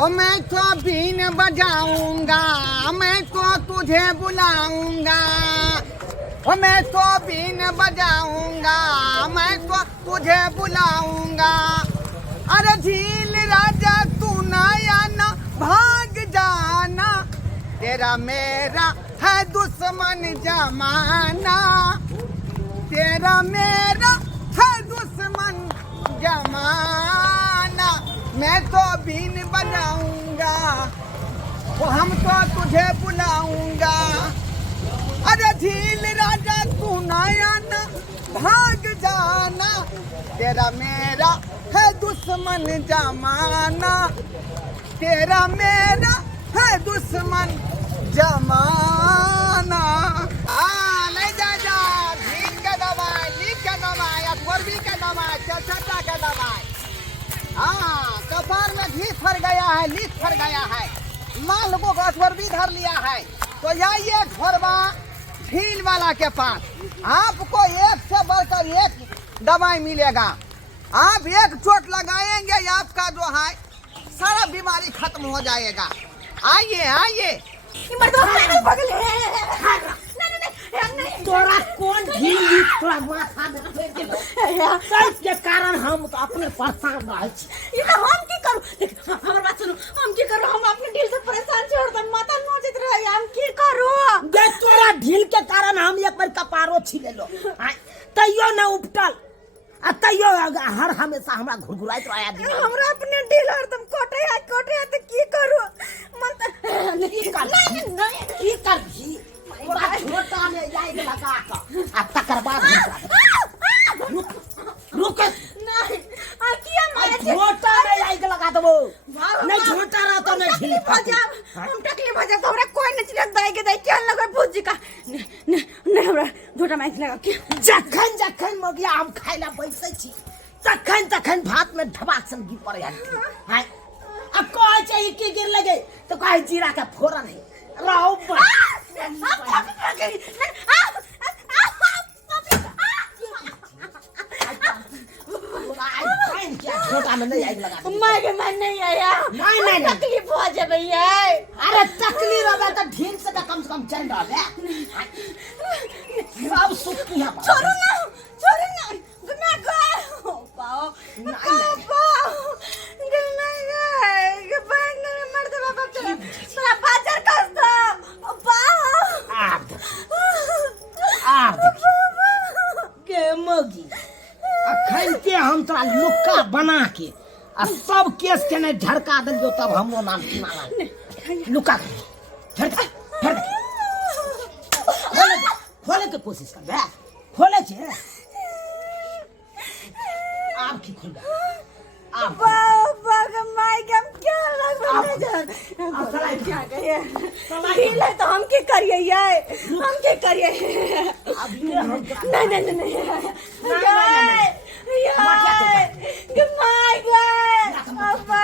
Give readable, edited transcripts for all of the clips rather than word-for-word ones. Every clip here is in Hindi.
ओ मैं तो बीन बजाऊंगा, मैं तो तुझे बुलाऊंगा। ओ मैं तो बीन बजाऊंगा, मैं तो तुझे बुलाऊंगा। अरे झील राजा तू नया ना भाग जाना, तेरा मेरा है दुश्मन जमाना, तेरा मेरा है दुश्मन जमाना। मैं तो बीन बजाऊंगा, वो हम तो तुझे बुलाऊंगा। अरे झील राजा तू नया ना भाग जाना, तेरा मेरा है दुश्मन जमाना, तेरा मेरा है दुश्मन जमाना। नहीं जा झील का दबाए, लीक का दबाए, अकबरवी का दबाए, चचा का दबाए। कपार में घी फर गया है, लीक फर गया है, मां लोगों को अकबरवी धर लिया है। तो जाइए घोरवा झील वाला के पास, आपको एक से बढ़कर एक दवाई मिलेगा। आप एक चोट लगाएंगे, आपका जो है सारा बीमारी खत्म हो जाएगा। आइए आइए। तोरा कौन ढील तोरा माथा में के कारण हम तो अपने परेशान रह छी। ये तो हम की करू, देख हमर बात सुनो, हम की करू, हम अपने ढील से परेशान छी और माथा नोचत रहे, हम की करू। देख तोरा ढील के कारण हम एक बार कपारो छिले लो, तैयो ना उपटल, आ तैयो हर हमेशा हमरा घुरघुराइत रहा दिन। हमरा अपने ढील हरदम कोटे त की करू। मन त नहीं कर भी तोरा छोटा में जाए लगा के आ तकर बाद रुक नहीं आ किया मारे छोटा में जाए लगा देबो। नहीं छोटा रह तो नहीं ढील हम टकली भजा तो हमरा कोई नहीं चिल्ला दाई के दाई चल लगे भुजी का नहीं हमरा छोटा माइक लगा के जखन जखन मगिया हम खाइला बैसै छी तखन तखन भात में ढबाक सन गिर पड़े है। अब कहे चाहिए की गिर लगे तो कहे जीरा का फोरन है रहो छोटा में नहीं लगा मैं नहीं आया नहीं तकलीफ हो जाए भैया। अरे तकलीफ होगा तो ढील से तो कम चल रहा है सब सुख की है। छोड़ो ना गुना को पाओ थोड़ा बाजार कर दो के मगी अखन के हम तोरा लुक्का बना के आ सब केस के नहीं झड़का दियो तब हमरो नाम सुनाला लुक्का झड़का खोले के कोशिश कर बे खोले छे आप की खोल बाबा का माइक हम क्या लगवा जान क्या कहिए ढील है तो हम के करिए ये हम के करिए नहीं माइक बाबा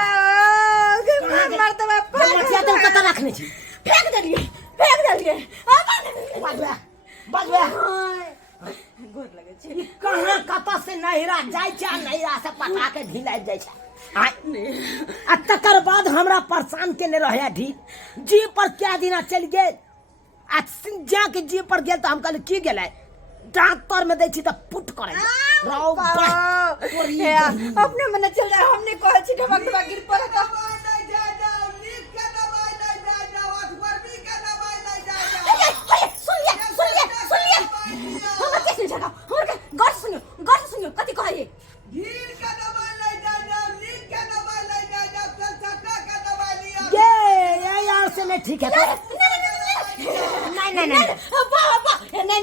मरते मटिया तो कत रखने छी फेंक दिए बजबे गोर लगे छी कहां कत से नहिरा जाय छ नहिरा से पटा के ढील आइ जाय छ आ तकर बाद हमरा परेशान केने रहे ढील जी पर क्या दिना चल गेल आ जा के जी पर गेल तो हम कहले की गेलै डॉक्टर में दै छी त पुट करे रौ अपने मने चल जाए हमने कहै छी ढबक गिर पड़े तो सुनियो कथी कहै ढील का दवाई ले जा लीक का दवाई ले जा चलचटा का दवाई लिया। ये यार से मैं ठीक है तो नहीं बाबा नहीं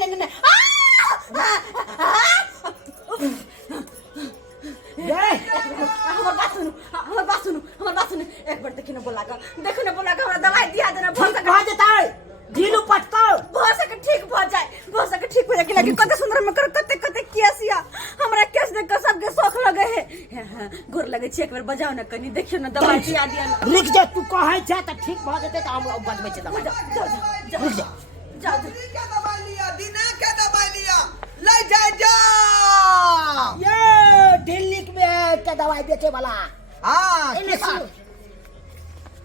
हमर बात सुनो एक बार देखिन बोला हमरा दवाई दिया देना भर देता ढील पटता भोसे के ठीक हो जाए कि लगे कते सुंदर में कर कते केसिया हमरा केस देख के सबके शौक लगे है गोर लगे छी एक बार बजाओ ना कनी देखियो ना दवाई दिया दिया ना रुक जा तू कहै छ त ठीक भ जेते त हम बजबै छ दवाई रुक जा क्या दवाई लिया, दिना क्या दवाई लिया, ले जा ये दिल्ली में के दवाई बेचे वाला हाँ इन्हें सुनो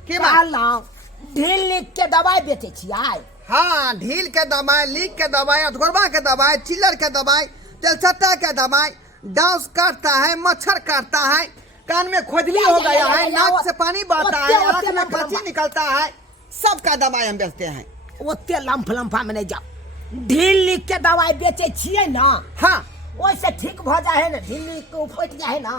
की बात? ढील लिख के दवाई बेचे छियै। हाँ, ढील के दवाई, लीक के दवाई, अधगोरबा के दवाई, चिल्लर के दवाई, तेलचट्टा के दवाई, डांस काटता है, मच्छर काटता है, कान में खुजली हो गया है, नाक से पानी बहता है, आँख में बच्ची निकलता है, सबका दवाई हम बेचते हैं। ओते लम्फ लम्फा में नहीं जाओ। ढील लिख के दवाई बेचे छियै ना, हाँ, वैसे ठीक भ जाए है ना, ढील लिख के उफट जाए ना,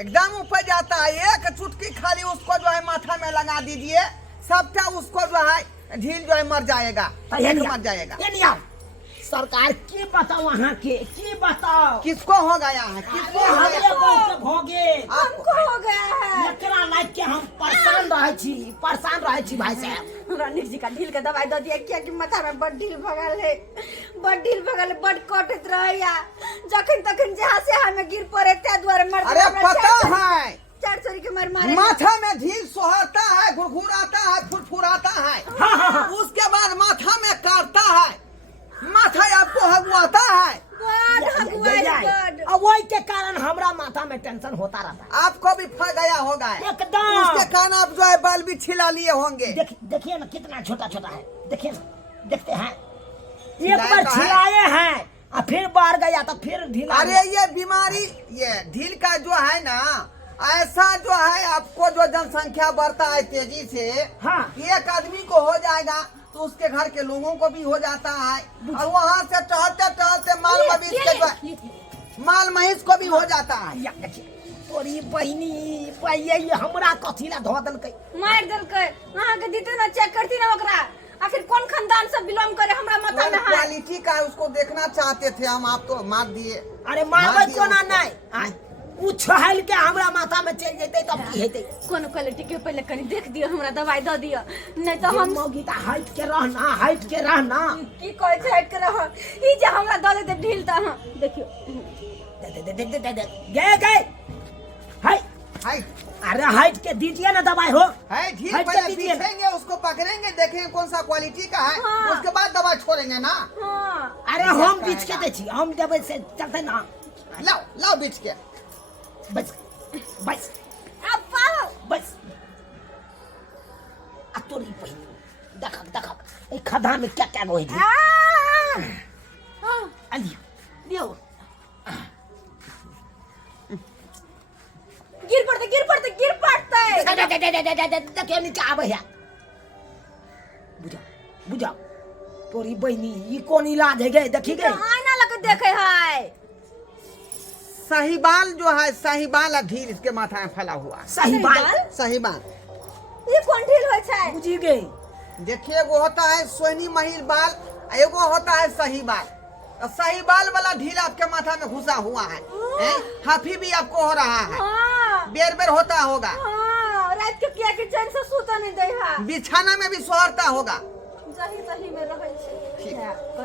एकदम ऊपर जाता है। एक चुटकी खाली उसको जो है माथा में लगा दीजिए, सबका उसको जो है ढील जो है मर जाएगा, मर जाएगा। सरकार की बताओ, वहाँ की बताओ किसको हो गया है? किसको हो गया? हमको हो गया है। एकरा लाइक के हम परेशान रहे छी भाई साहब। रणवीर जी का ढील के दवाई दे दिया, क्या कि माथा में बड़ ढील भगल है, बड़ कटत रहया, जखन तखन जहाँ से हमें गिर पड़े ते द्वारे मर। अरे पता है, 400 के मारे माथा में ढील सोहरता है, घुरघुराता है, फुरफुराता है, उसके बाद माथा में काटता है, माथा आपको हगुआता है। अब वही के कारण हमरा माथा में टेंशन होता रहता है। आपको भी फंस गया होगा एकदम। उसके कारण आप जो है बाल भी छिला लिए होंगे। देखिए ना कितना छोटा छोटा है, देखिए ना, देखते हैं एक बार छिलाए हैं और फिर बाहर गया तो फिर ढीला। अरे ये बीमारी, ये ढील का जो है ना, ऐसा जो है आपको जो जनसंख्या बढ़ता है तेजी से, हाँ, एक आदमी को हो जाएगा तो उसके घर के लोगों को भी हो जाता है, और वहाँ से टहलते टहलते माल मवेशी के जो माल महिष को भी हो जाता है। तोरी बहिनी ये हमरा कथी ला धो देलकै, मार देलकै। अहाँ के दीते ना चेक करती ना ओकरा, आखिर कौन खानदान से बिलोंग करे हमरा माथा में है। क्वालिटी का उसको देखना चाहते थे हम, आप तो मार दिए। अरे मारबै कोना नहीं, उ छहल के हमरा माथा में चल जैते तब की हेतै। कौन क्वालिटी के पहले कनी देख दियो, हमरा दवाई दे दियो, नहीं तो हम मौगीता हट के रहना की कहै छै हट के रह। ई जे हमरा दे दे ढील त हां देखियो, दे हाय हाय, अरे हट के दीजिए ना दवाई हो। है ढील पहले पीछेंगे, उसको पकड़ेंगे, देखेंगे कौन सा क्वालिटी का है, हाँ। उसके बाद दवा छोड़ेंगे ना। हां अरे हम बीच के दे छी, हम देबै से चलते ना। लाओ बीच के, बस बस अब्बा बस। आ तोरी बहिनी देखक ए खदा में क्या क्या होई थी। लियो गिर पड़ते देखिए नीचे आवे है। बुझा तोरी बहिनी ई कोन इलाज है गे, देखी गे आईना लगे देखे है। साहिबाल जो है, साहिबाल और ढील इसके माथा में फैला हुआ है। साहिबाल ये कौन ढील होय छै? बुझी गई। देखिए, एगो होता है सोनी महिल बाल, एगो होता है साहिबाल। साहिबाल वाला ढील आपके माथा में घुसा हुआ है, हाफी भी आपको हो रहा है, बेर होता होगा, रात के किया के चैन से सूता नहीं दे है, बिछाना में भी सोहरता होगा। सही में रहै छै।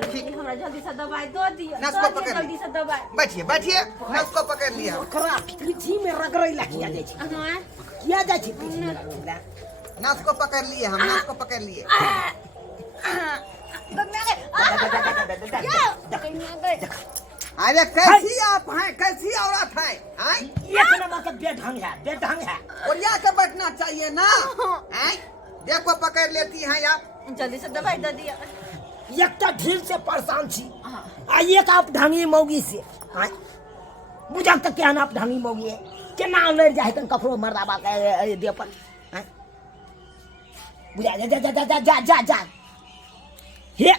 ठीक, हमरा जल्दी से दवाई दो दियो, नस को पकड़ जल्दी से दवाई। बैठिए, नस को पकड़ लिया। ओकरा पीठी में रगड़ैला किया जाय छै, हां किया जाय छै पीठी में रगड़ैला। नस को पकड़ लिए हम, नस को पकड़ लिए। अरे कैसी आप हैं, कैसी औरत है? एक नंबर का बेढंग है। ओरिया के बैठना चाहिए ना। देखो पकड़ लेती हैं आप। जल्दी से दवाई दे दिया। एक तो ढील से परेशान छी, आ एक आप ढंगी मौगी से। बुझल तक क्या आप ढंगी मौगी है, केना लड़ जाए तन ककरो मर्दाबा के दे पर। बुझा जा हे।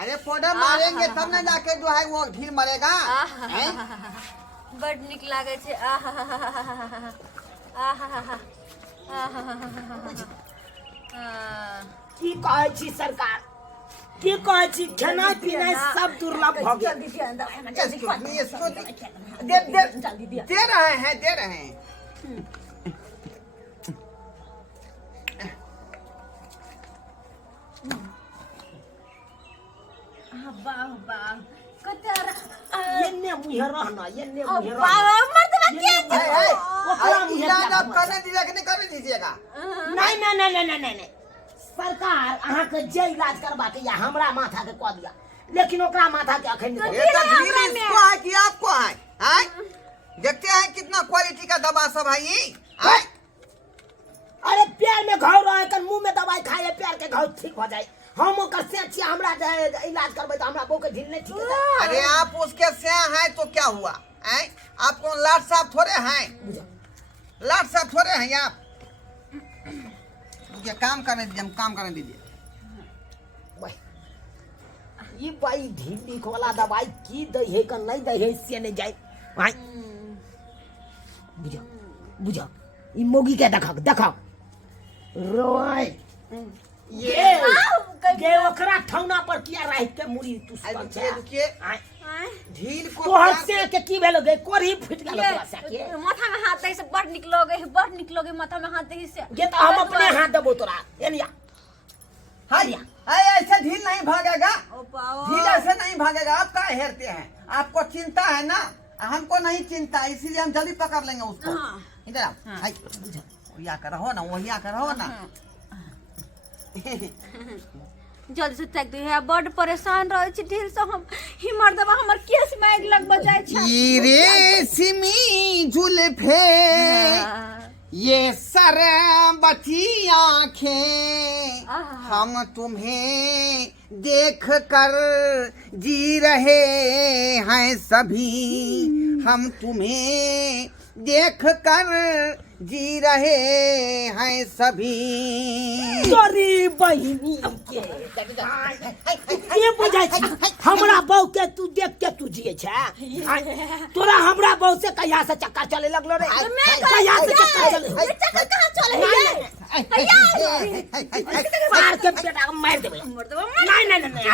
अरे फोड़ा मारेंगे तब ना जाके जो है वो ढील मरेगा। बड़ निक लागे छै। की कहै छी सरकार, की कहै छी, खेनाइ पिनाइ सब दुर्लभ भ गेल। दे रहे हैं। वाह येन्ने मुहे रहना, येन्ने मुहे रहना। मर्दवा के इलाज आप करने दीजिएगा कि नहीं करने दीजिएगा? नहीं। सरकार अहाँ के जे इलाज करबा के या हमरा माथा के कह दिया, लेकिन ओकरा माथा के अखन नहीं। ये तो ढील इसको है कि आपको है? देखते हैं कितना क्वालिटी का दवा सब है ये। घाव रहे कर मुंह में दवाई खाए पैर के घाव ठीक हो जाए। हम ओकर से अच्छी हमरा इलाज करबे तो हमरा बहू के ढील नहीं ठीक है। अरे आप उसके से हैं तो क्या हुआ हैं? आपको लाट साहब थोड़े हैं, लाट साहब थोड़े हैं आप। ये काम करने दीजिए, हम काम करने दीजिए। ये भाई ढील वाला दवाई की दे है का नहीं दे है इससे नहीं जाए। भाई बुझा बुझा ई मोगी के देखा रोय ये ओकरा ठौना पर किया रह के मुड़ी तू रुकिए ढील को तोहर से के की भेल गे कोरी फुट गेल तोरा से के माथा में हाथ दे से बड़ निकलोगे माथा में हाथ दे से। ये तो हम अपने हाथ देबो तोरा एलिया हाय ऐसे ढील नहीं भागेगा, ओ पाओ ढील ऐसे नहीं भागेगा। आप क्या हेरते हैं? आपको चिंता है ना, हमको नहीं चिंता, इसीलिए हम जल्दी पकड़ लेंगे उसको। इधर आओ, हाय या करो ना, वही करो ना। जल्दी से तक दे बड़ परेशान रहे छी ढील से हम ही मर्दवा हमर केस में आग लग बजाय छै। ई रेशमी जुल्फे ये सर बची आंखें, हम तुम्हें देख कर जी रहे हैं सभी, हम तुम्हें देख कर जी रहे हैं सभी। तोरी बहिनी के ये बुझाय छै हमरा बहू के तू देख के तू जिए छै। तोरा हमरा बहू से कहिया से चक्कर चले लगलो रे? कहिया से चक्कर चले? चक्कर कहां चले मार के बेटा को मार देबे। मर्दवा नहीं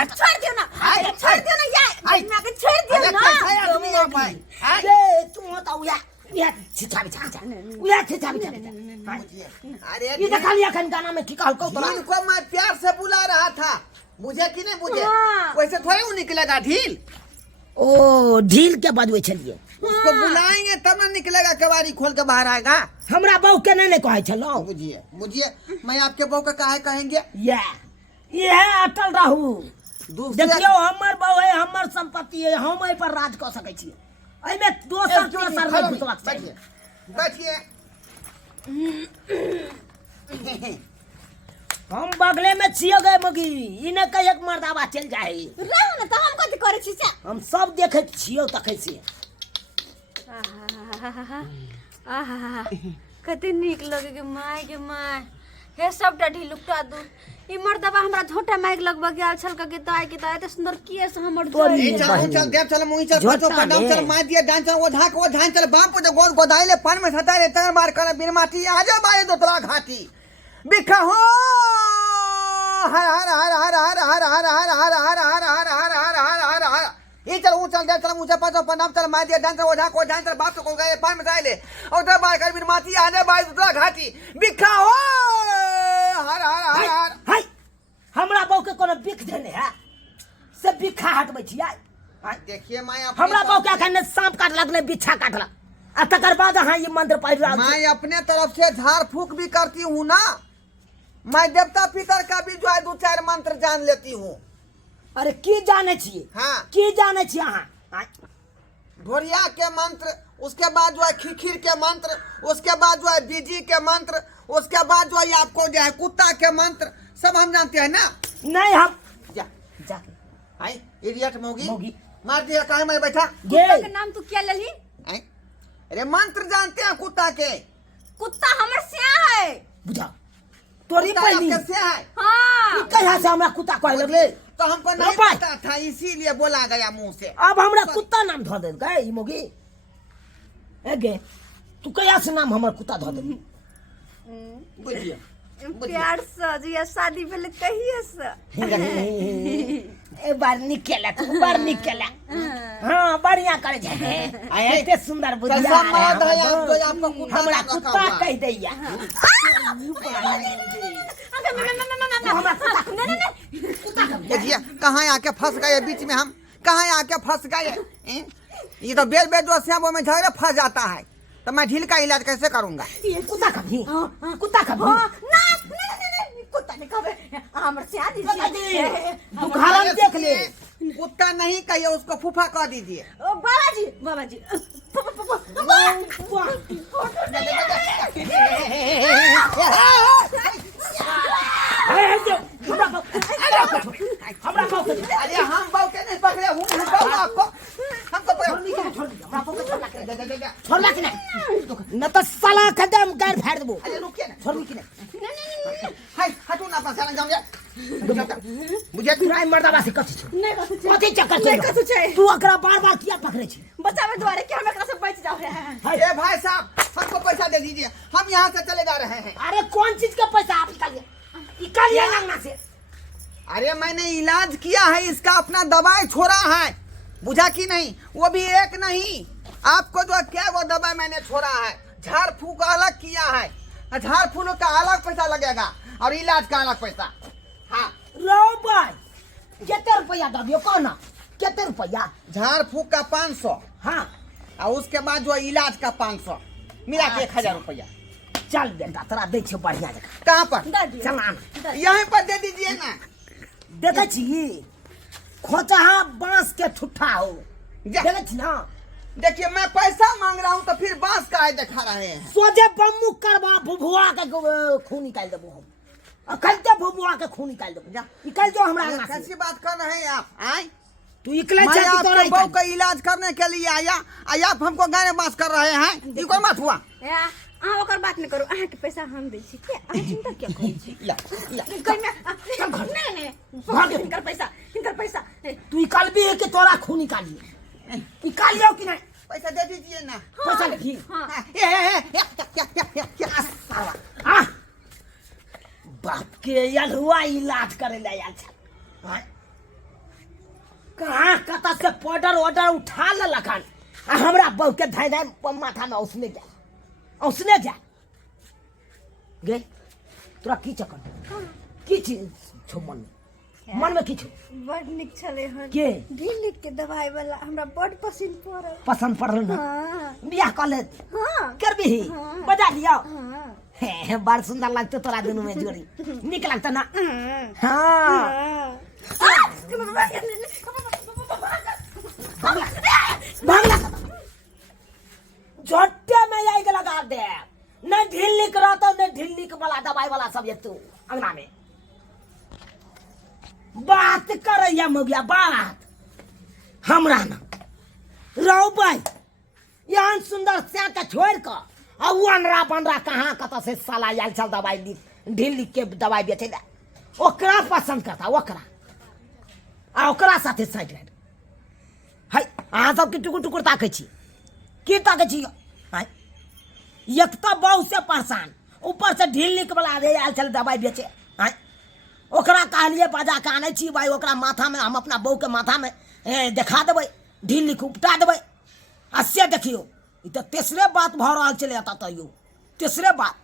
छोड़ दियो ना, छोड़ दियो ना यार, मैं के छोड़ दियो ना। ये तू बताओ या छिछा या छिछा अरे ये देखा लिया खन गाना में ठीक हल्का तोरा ढील को मैं प्यार से बुला रहा था, बुझे कि नहीं बुझे? वैसे थोड़ी वो निकलेगा ढील। ओ ढील के बजवे छलिए उसको बुलाएंगे तब ना निकलेगा, कबाड़ी खोल के बाहर आएगा। हमरा बहू के नहीं कहे छलो। बुझिए मैं आपके बहू का काहे कहेंगे? ये है अटल रहू। देखियो हमर बहू है, हमर संपत्ति है, हम एहि पर राज कर सकै छी। एमे दोसर नहीं घुसबाक चाहिए। बैठिए। हम बगले में छियो गए मगी ई ने कह एक मर्दावा चल जाए रहू ना त हम कथि करे छी से। हम सब देखे छियो तकै छी। आहा कते नीक लगे के माय हे सबटा ढील लुकटा दू। ई मर्दवा हमरा झोटा माइक लगबा गेल छल के दाय के दाय एते सुंदर केस हमर जोड़ी। चल देव चल मुई चल पाछो पंडाम चल मार दिए डांस वो धान चल बाप को गोद गोदाइले पान में सतारे तर मार कर बिन माटी आ जा बाए दोतरा घाटी बिखा हो हर हर हर हर हर हर हर हर हर हर हर हर हर हर हर हर हर ये चल ऊंचल देव चल मुझे पाछो पंडाम चल मार दिए डांस वो धान चल बाप को गए पान में सतारे और तर मार कर बिन माटी आ जा बाए दोतरा घाटी बिखा हो हर हर हर हर हाय हमरा बहू के कोनो बिख देने है से बिखा हट बैठिया। देखिए मैं हमरा बहू के अखन सांप काट लगले बिच्छा काटला आ तकर बाद हां ये मंत्र पढ़ रहा मैं अपने तरफ से झाड़ फूक भी करती हूँ ना। मैं देवता पितर का भी जो है 2-4 मंत्र जान लेती हूँ। अरे की जाने छिए? हाँ की जाने छिए अहाँ? ढोरिया के मंत्र, उसके बाद जो है खिखिर के मंत्र, उसके बाद जो है बीजी के मंत्र, उसके बाद जो है आपको जो है कुत्ता के मंत्र सब हम जानते हैं ना। नहीं हम जा आई इडियट मोगी मोगी मार दिया काहे मैं बैठा कुत्ता के नाम तू क्या लेली? अरे मंत्र जानते हैं कुत्ता के? कुत्ता हमर से है बुझा तोरी पहली कैसे है? हां कहिया से हमरा कुत्ता कह लगले तो हमको नहीं पता था इसीलिए बोला गया मुंह से। अब हमरा कुत्ता नाम धो दे गए ई मोगी एगे तू कहिया से नाम हमर कुत्ता धो दे बुझिए प्यार से जिया शादी भेले कहिए से ए बार निकला तू बार निकला हां बढ़िया करे जाए एते सुंदर बुझिया सम्मान है आपको कुत्ता हमरा कुत्ता कह दैया देखिए कहाँ आके फंस गए बीच में, हम कहाँ आके फंस गए। ये तो बेल बेल जो श्यामों में झगड़े फंस जाता है तो मैं ढील का इलाज कैसे करूंगा? कुत्ता कभी ना कुत्ता नहीं कहे हमर से आदि तू घरन देख ले कुत्ता नहीं कहिए उसको फूफा कह दीजिए। बाबा जी साला खत्म कर फाड़ देबो अरे रुकिए ना छोड़ की नहीं हाय हटू ना अपन साला जाऊंगे बुझे तुराई मर्दाबा से कथि छ नहीं कथु छै कथि चक्कर नहीं कथु छै तू अकरा बार-बार किया पकड़े छी बचावे द्वारे कि हम एकरा से बच जाओ है ए भाई साहब हमको पैसा दे दीजिए हम यहाँ से चले जा रहे हैं। अरे कौन चीज का पैसा आप निकालिए लगना से अरे मैंने इलाज किया है इसका अपना दवाई छोड़ा है बुझा कि नहीं वो भी एक नहीं आपको जो क्या वो दवाई मैंने छोड़ा है झाड़ फूक अलग किया है झाड़ फूक का अलग पैसा लगेगा और इलाज का अलग पैसा। हाँ रो भाई कितने रुपया दे दियो कौन कितने रुपया झाड़ फूक का 500 हाँ और उसके बाद जो इलाज का 500 मिला के 1000 रुपया। चल बेटा तेरा दे छे बढ़िया जगह कहाँ पर दे दियो चल आना यहीं पर दे दीजिए ना। देखे छी खोचहा बांस के ठुठा हो जा। देखे छी ना देखिए मैं पैसा मांग रहा हूँ तो फिर बांस का दिखा रहे हैं। सोजे बम्मू करवा भुभुआ के खून निकाल देबो हम अकलते भुभुआ के खून निकाल देबो जा निकाल जो हमरा अंगना कैसी से बात कर रहे हैं आप आए तू इकले मैं चल तो आपके बहू का इलाज करने के लिए आया आप हमको गाने बांस कर रहे हैं ये कोई मत हुआ। अहाँ ओकर बात नहीं करू अहाँ के पैसा हम दै छी के अहाँ चिंता क्या करै छी या, या। कोई में नहीं नहीं भाग इनकर पैसा तू निकाल भी है कि तोरा खून निकालिए निकालियो कि नहीं पैसा दे दीजिए ना। पैसा लिखी हां क्या साला हाँ बाप के यलुआ इलाज करे ले आयल छ हाँ? कहाँ कता से पाउडर ऑर्डर उठा ले लखन हमरा बहू के धाय धाय माथा में औसने जा गे तोरा की चक्कर की चीज छो मन में की छो बड़ निक छले हन के ढील के दवाई वाला हमरा बड़ पसंद पड़ल ना हां बियाह कर ले हां कर भी हाँ। बजा दिया हां हे बड़ सुंदर लगते तोरा दोनों में जोड़ी निक लगता ना हाँ बांग्ला झोटे में आई के लगा दे न ढील निक रहता न ढील निक वाला दवाई वाला सब ये तू अंगना में बात करैया मगिया बात हमरा ना रहो भाई यहाँ सुंदर से के छोड़ कर और वो अनरा बनरा कहाँ कत से साला याल चल दवाई ढील लिख के दवाई बेचे दे ओकरा पसंद करता ओकरा ओकरा साथे साइड लाइन है अहाँ सबके टुकुर टुकुर ताकै छी की ताकै छी है एक तो बहु से परेशान ऊपर से ढील लिख वाला आयल चल दवाई बेचे है ओकरा कहलिए बाजा के आने छी भाई ओकरा माथा में हम अपना बहू के माथा में देखा देबै ढील लिख उपटा देबै आ से देखियो ई तो तेसरे बात भ रहल चले आता तैयो तेसरे बात